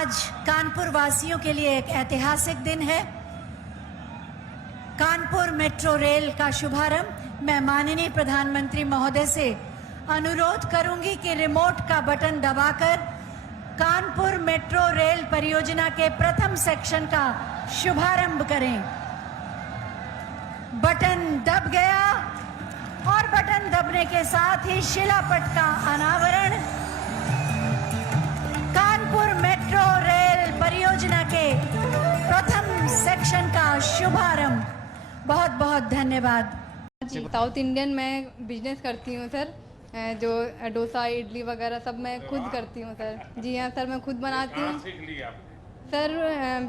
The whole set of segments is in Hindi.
आज कानपुर वासियों के लिए एक ऐतिहासिक दिन है। कानपुर मेट्रो रेल का शुभारंभ मैं माननीय प्रधानमंत्री महोदय से अनुरोध करूंगी कि रिमोट का बटन दबाकर कानपुर मेट्रो रेल परियोजना के प्रथम सेक्शन का शुभारंभ करें। बटन दब गया और बटन दबने के साथ ही शिलापट का अनावरण। कानपुर मेट्रो रेल परियोजना के प्रथम सेक्शन का शुभारंभ। बहुत बहुत धन्यवाद। जी, साउथ इंडियन मैं बिजनेस करती हूँ सर, जो डोसा इडली वगैरह सब मैं खुद करती हूँ सर। जी हाँ सर, मैं खुद बनाती हूँ सर।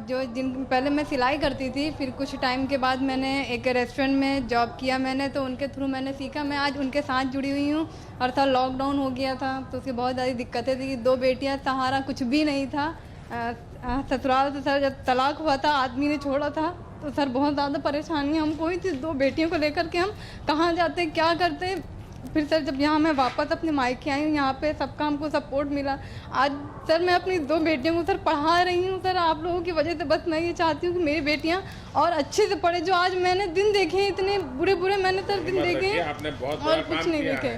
जो जिन पहले मैं सिलाई करती थी, फिर कुछ टाइम के बाद मैंने एक रेस्टोरेंट में जॉब किया मैंने, तो उनके थ्रू मैंने सीखा। मैं आज उनके साथ जुड़ी हुई हूँ। और सर लॉकडाउन हो गया था तो उसकी बहुत ज़्यादा दिक्कतें थी। 2 बेटियाँ, सहारा कुछ भी नहीं था। ससुराल से सर जब तलाक हुआ था, आदमी ने छोड़ा था, तो सर बहुत ज़्यादा परेशानी हमको हुई थी। 2 बेटियों को लेकर के हम कहाँ जाते, क्या करते। फिर सर जब यहाँ मैं वापस अपने मायके आई हूँ, यहाँ पे सबका हमको सपोर्ट मिला। आज सर मैं अपनी 2 बेटियों को सर पढ़ा रही हूँ सर, आप लोगों की वजह से। बस मैं ये चाहती हूँ कि मेरी बेटियाँ और अच्छे से पढ़े। जो आज मैंने दिन देखे हैं, इतने बुरे बुरे मैंने सर दिन देखे और कुछ नहीं देखे।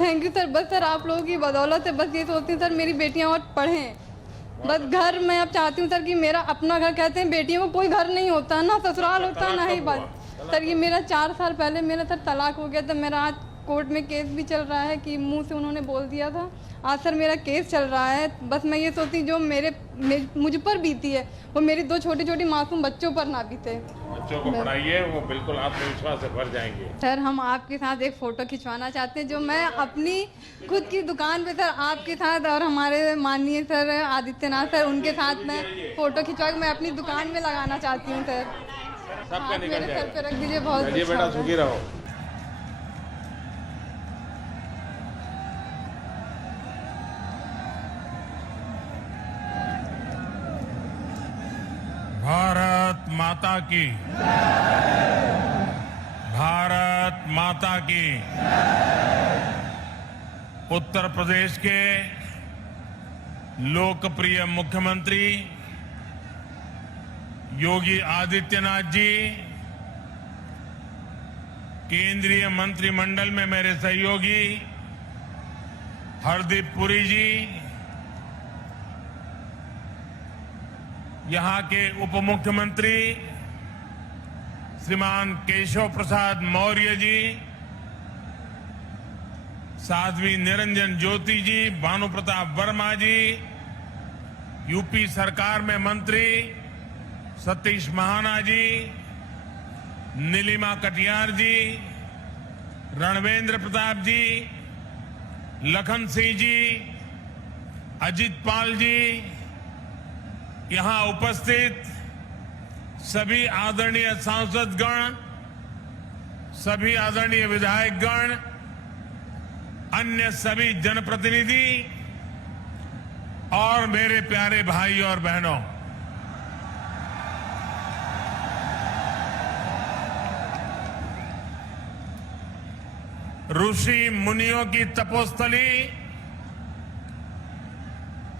Thank you sir. बस सर आप लोगों की बदौलत है। बस ये सोचती हूँ सर मेरी बेटियाँ और पढ़ें। बस घर मैं अब चाहती हूँ सर कि मेरा अपना घर, कहते हैं बेटियों को कोई घर नहीं होता, ना ससुराल होता, ना ही बात। सर ये मेरा 4 साल पहले मेरा सर तलाक हो गया था। मेरा आज कोर्ट में केस भी चल रहा है कि मुंह से उन्होंने बोल दिया था। आज सर मेरा केस चल रहा है। बस मैं ये सोचती जो मुझ पर बीती है वो मेरी 2 छोटी छोटी मासूम बच्चों पर ना बीते। बच्चों को पढ़ाइए, वो बिल्कुल आत्मविश्वास से भर जाएंगे। सर हम आपके साथ एक फ़ोटो खिंचवाना चाहते हैं, जो मैं अपनी खुद की दुकान पे सर आपके साथ और हमारे माननीय सर आदित्यनाथ सर उनके साथ मैं फ़ोटो खिंचवा के मैं अपनी दुकान में लगाना चाहती हूँ सर। सबका निकल मेरे जाए। सर पे रख दीजिए। बहुत चलिए बेटा, सुखी रहो। भारत माता की, भारत माता की। उत्तर प्रदेश के लोकप्रिय मुख्यमंत्री योगी आदित्यनाथ जी, केंद्रीय मंत्रिमंडल में मेरे सहयोगी हरदीप पुरी जी, यहां के उप मुख्यमंत्री श्रीमान केशव प्रसाद मौर्य जी, साध्वी निरंजन ज्योति जी, भानु प्रताप वर्मा जी, यूपी सरकार में मंत्री सतीश महाना जी, नीलिमा कटियार जी, रणवेंद्र प्रताप जी, लखन सिंह जी, अजित पाल जी, यहां उपस्थित सभी आदरणीय सांसदगण, सभी आदरणीय विधायकगण, अन्य सभी जनप्रतिनिधि और मेरे प्यारे भाई और बहनों, ऋषि मुनियों की तपोस्थली,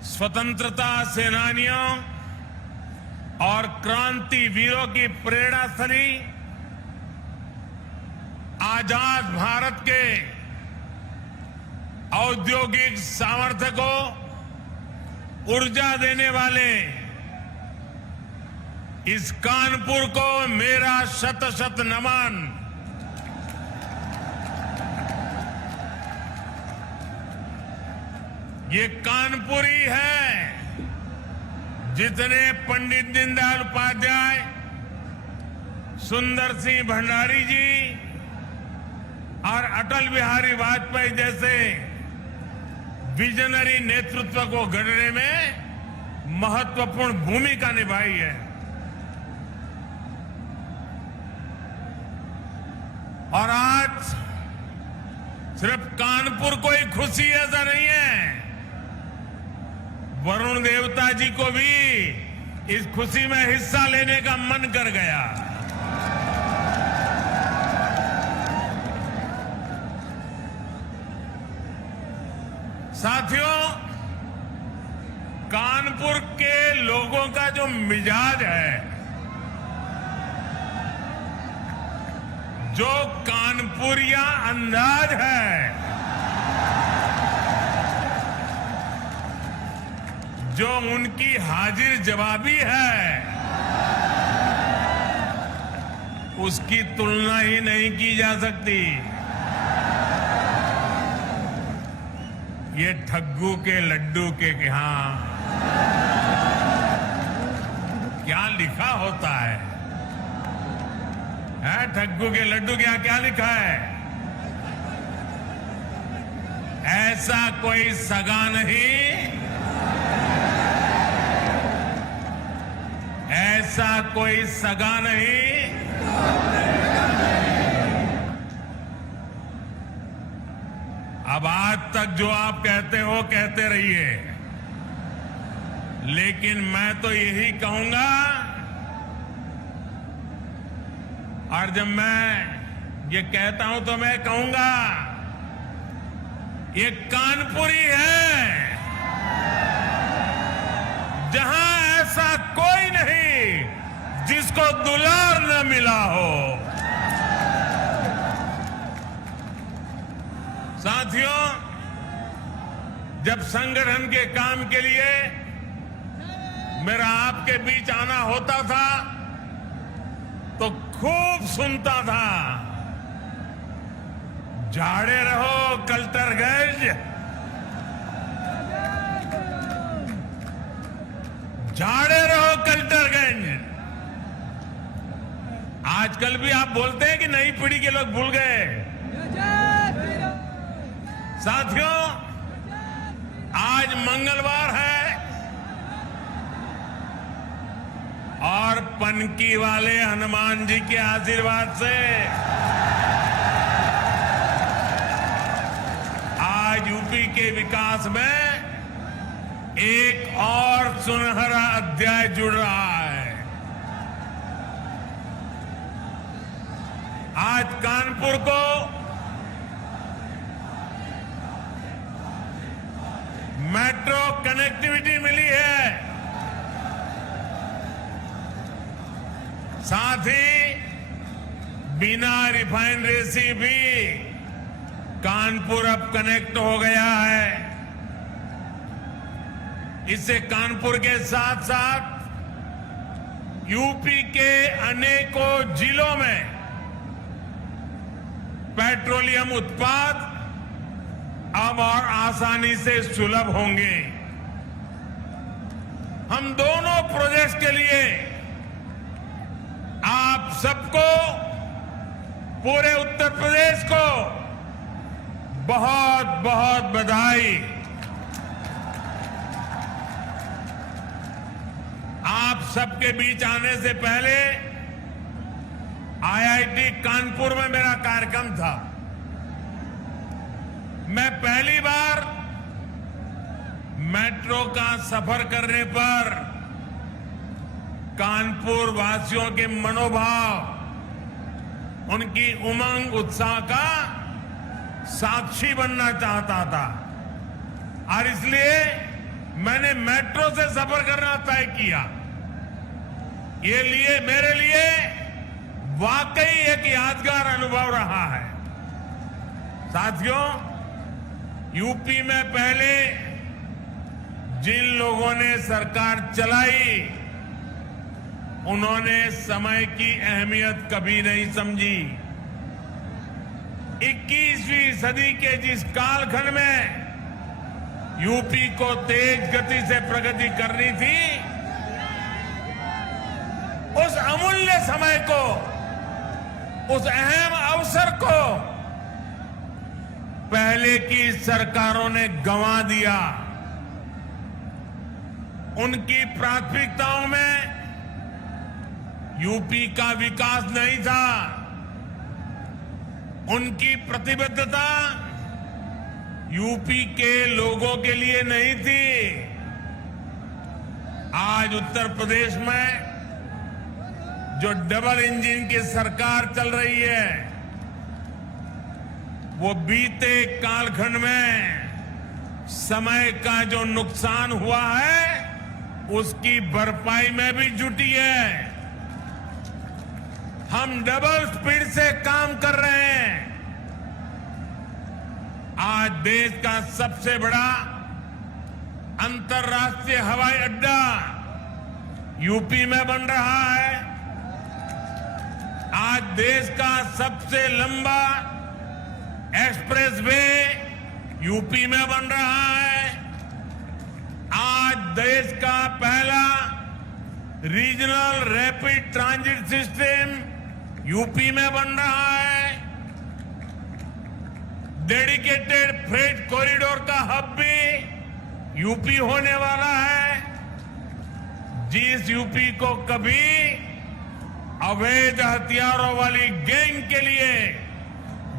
स्वतंत्रता सेनानियों और क्रांति वीरों की प्रेरणा स्थली, आजाद भारत के औद्योगिक सामर्थ्य को ऊर्जा देने वाले इस कानपुर को मेरा शत शत नमन। ये कानपुर ही है जितने पंडित दीनदयाल उपाध्याय, सुंदर सिंह भंडारी जी और अटल बिहारी वाजपेयी जैसे विजनरी नेतृत्व को गढ़ने में महत्वपूर्ण भूमिका निभाई है। और आज सिर्फ कानपुर को ही खुशी ऐसा नहीं है, वरुण देवता जी को भी इस खुशी में हिस्सा लेने का मन कर गया। साथियों, कानपुर के लोगों का जो मिजाज है, जो कानपुरिया अंदाज है, जो उनकी हाजिर जवाबी है, उसकी तुलना ही नहीं की जा सकती। ये ठग्गू के लड्डू के यहां क्या लिखा होता है? ठग्गू के लड्डू के यहां क्या लिखा है? ऐसा कोई सगा नहीं, ऐसा कोई सगा नहीं। अब आज तक जो आप कहते हो कहते रहिए, लेकिन मैं तो यही कहूंगा, और जब मैं ये कहता हूं तो मैं कहूंगा ये कानपुरी है जहां ऐसा कोई नहीं जिसको दुलार न मिला हो। साथियों, जब संगठन के काम के लिए मेरा आपके बीच आना होता था तो खूब सुनता था, झाड़े रहो कल्टरगंज, झाड़े रहो कल्टरगंज। आजकल भी आप बोलते हैं कि नई पीढ़ी के लोग भूल गए। साथियों, आज मंगलवार है और पनकी वाले हनुमान जी के आशीर्वाद से आज यूपी के विकास में एक और सुनहरा अध्याय जुड़ रहा है। आज कानपुर को मेट्रो कनेक्टिविटी मिली है, साथ ही बिना रिफाइनरी से भी कानपुर अब कनेक्ट हो गया है। इससे कानपुर के साथ साथ यूपी के अनेकों जिलों में पेट्रोलियम उत्पाद अब और आसानी से सुलभ होंगे। हम दोनों प्रोजेक्ट्स के लिए आप सबको, पूरे उत्तर प्रदेश को बहुत बहुत बधाई। आप सबके बीच आने से पहले आईआईटी कानपुर में मेरा कार्यक्रम था। मैं पहली बार मेट्रो का सफर करने पर कानपुर वासियों के मनोभाव, उनकी उमंग उत्साह का साक्षी बनना चाहता था और इसलिए मैंने मेट्रो से सफर करना तय किया। ये मेरे लिए वाकई एक यादगार अनुभव रहा है। साथियों, यूपी में पहले जिन लोगों ने सरकार चलाई, उन्होंने समय की अहमियत कभी नहीं समझी। 21वीं सदी के जिस कालखंड में यूपी को तेज गति से प्रगति करनी थी, उस अमूल्य समय को, उस अहम अवसर को पहले की सरकारों ने गंवा दिया। उनकी प्राथमिकताओं में यूपी का विकास नहीं था, उनकी प्रतिबद्धता यूपी के लोगों के लिए नहीं थी। आज उत्तर प्रदेश में जो डबल इंजन की सरकार चल रही है, वो बीते कालखंड में समय का जो नुकसान हुआ है, उसकी भरपाई में भी जुटी है। हम डबल स्पीड से काम कर रहे हैं। आज देश का सबसे बड़ा अंतर्राष्ट्रीय हवाई अड्डा यूपी में बन रहा है। आज देश का सबसे लंबा एक्सप्रेसवे यूपी में बन रहा है। आज देश का पहला regional rapid transit system UP में बन रहा है। डेडिकेटेड फ्रेट कॉरिडोर का हब भी यूपी होने वाला है। जिस यूपी को कभी अवैध हथियारों वाली गैंग के लिए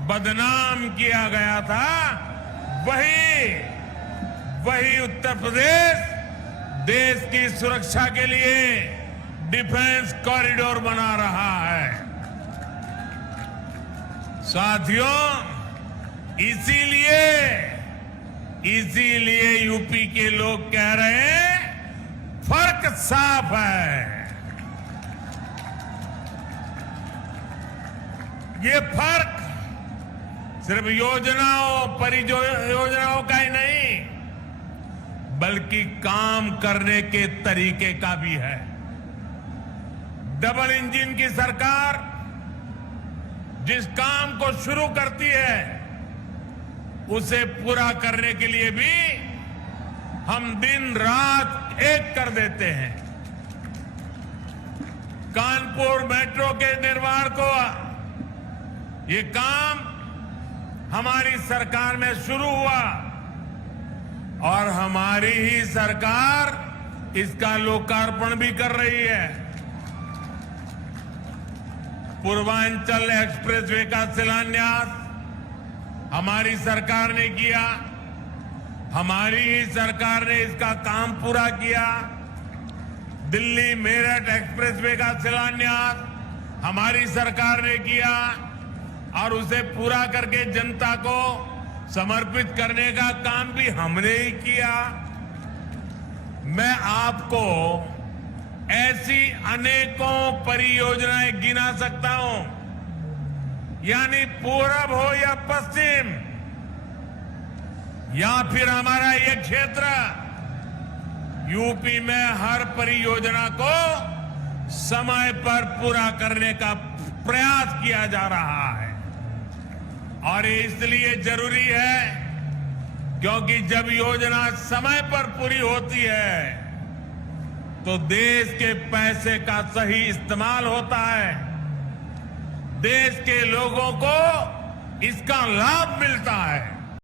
बदनाम किया गया था, वही उत्तर प्रदेश देश की सुरक्षा के लिए डिफेंस कॉरिडोर बना रहा है। साथियों, इसीलिए यूपी के लोग कह रहे हैं फर्क साफ है। ये फर्क सिर्फ परियोजनाओं का ही नहीं, बल्कि काम करने के तरीके का भी है। डबल इंजन की सरकार जिस काम को शुरू करती है उसे पूरा करने के लिए भी हम दिन रात एक कर देते हैं। कानपुर मेट्रो के निर्माण को ये काम हमारी सरकार में शुरू हुआ और हमारी ही सरकार इसका लोकार्पण भी कर रही है। पूर्वांचल एक्सप्रेसवे का शिलान्यास हमारी सरकार ने किया। हमारी ही सरकार ने इसका काम पूरा किया। दिल्ली मेरठ एक्सप्रेसवे का शिलान्यास हमारी सरकार ने किया और उसे पूरा करके जनता को समर्पित करने का काम भी हमने ही किया। मैं आपको ऐसी अनेकों परियोजनाएं गिना सकता हूं, यानी पूरब हो या पश्चिम या फिर हमारा ये क्षेत्र, यूपी में हर परियोजना को समय पर पूरा करने का प्रयास किया जा रहा है। और ये इसलिए जरूरी है क्योंकि जब योजना समय पर पूरी होती है तो देश के पैसे का सही इस्तेमाल होता है, देश के लोगों को इसका लाभ मिलता है।